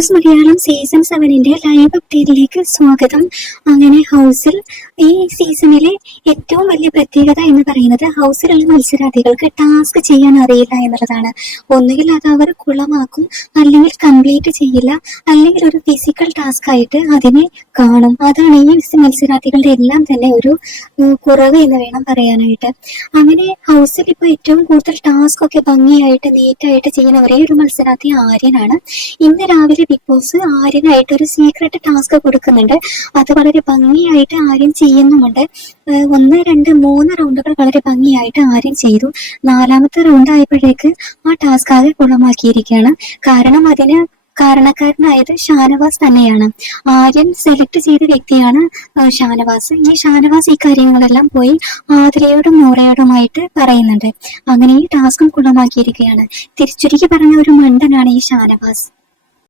Boss Malayalam season സെവനിന്റെ live അപ്ഡേറ്റിലേക്ക് സ്വാഗതം. അങ്ങനെ ഹൗസിൽ ഈ സീസണിലെ ഏറ്റവും വലിയ പ്രത്യേകത എന്ന് പറയുന്നത് ഹൗസിലുള്ള മത്സരാർത്ഥികൾക്ക് ടാസ്ക് ചെയ്യാൻ അറിയില്ല എന്നുള്ളതാണ്. ഒന്നുകിൽ അത് അവർ കുളമാക്കും അല്ലെങ്കിൽ കംപ്ലീറ്റ് ചെയ്യില്ല അല്ലെങ്കിൽ ഒരു ഫിസിക്കൽ ടാസ്ക് ആയിട്ട് അതിനെ കാണും. അതാണ് ഈ മത്സരാർത്ഥികളുടെ എല്ലാം തന്നെ ഒരു കുറവ് എന്ന് വേണം പറയാനായിട്ട്. അങ്ങനെ ഹൗസിൽ ഇപ്പൊ ഏറ്റവും കൂടുതൽ ടാസ്ക് ഒക്കെ ഭംഗിയായിട്ട് നീറ്റായിട്ട് ചെയ്യുന്ന ഒരേ ഒരു മത്സരാർത്ഥി ആര്യനാണ്. ഇന്ന് രാവിലെ ബിഗ് ബോസ് ആര്യനായിട്ട് ഒരു സീക്രട്ട് ടാസ്ക് കൊടുക്കുന്നുണ്ട്. അത് വളരെ ഭംഗിയായിട്ട് ആര്യം ചെയ്യുന്നുമുണ്ട്. ഒന്ന് രണ്ട് മൂന്ന് റൗണ്ടുകൾ വളരെ ഭംഗിയായിട്ട് ആര്യം ചെയ്തു. നാലാമത്തെ റൗണ്ട് ആയപ്പോഴേക്ക് ആ ടാസ്ക് ആകെ കുളമാക്കിയിരിക്കുകയാണ്. കാരണം അതിന് കാരണക്കാരനായത് ഷാനവാസ് തന്നെയാണ്. ആര്യൻ സെലക്ട് ചെയ്ത വ്യക്തിയാണ് ഷാനവാസ്. ഈ ഷാനവാസ് ഈ കാര്യങ്ങളെല്ലാം പോയി ആതിരയോടും നൂറയോടുമായിട്ട് പറയുന്നുണ്ട്. അങ്ങനെ ഈ ടാസ്കും കുളമാക്കിയിരിക്കുകയാണ്. തിരിച്ചുരുക്കി പറഞ്ഞ ഒരു മണ്ടനാണ് ഈ ഷാനവാസ്.